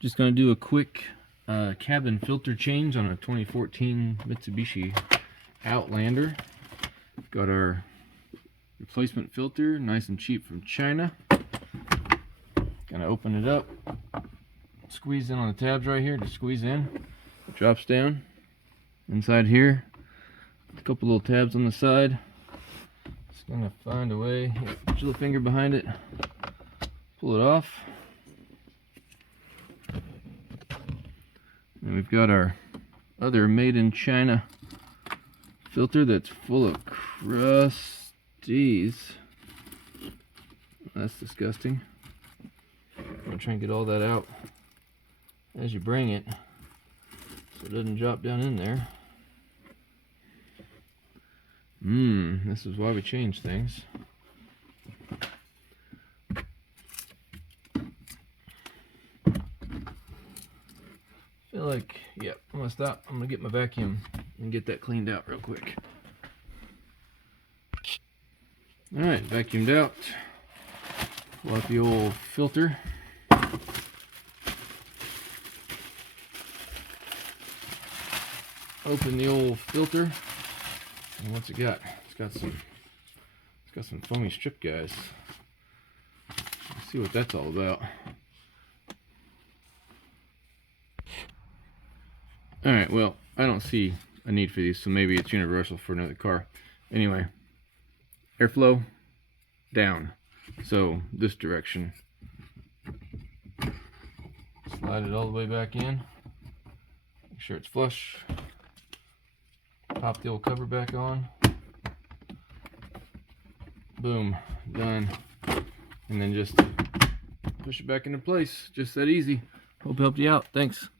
Just going to do a quick cabin filter change on a 2014 Mitsubishi Outlander. Got our replacement filter, nice and cheap from China. Gonna open it up, squeeze in on the tabs right here, just squeeze in, it drops down. Inside here, a couple little tabs on the side. Just gonna find a way, put your little finger behind it, pull it off. And we've got our other made in China filter that's full of crusties. That's disgusting. I'm gonna try and get all that out as you bring it so it doesn't drop down in there. This is why we change things. Feel like, yeah, I'm gonna stop. I'm gonna get my vacuum and get that cleaned out real quick. Alright, vacuumed out. Pull out the old filter. Open the old filter. And what's it got? It's got some foamy strip guys. Let's see what that's all about. Alright, well, I don't see a need for these, so maybe it's universal for another car. Anyway, airflow down, so this direction. Slide it all the way back in, make sure it's flush. Pop the old cover back on. Boom, done. And then just push it back into place. Just that easy. Hope helped you out. Thanks.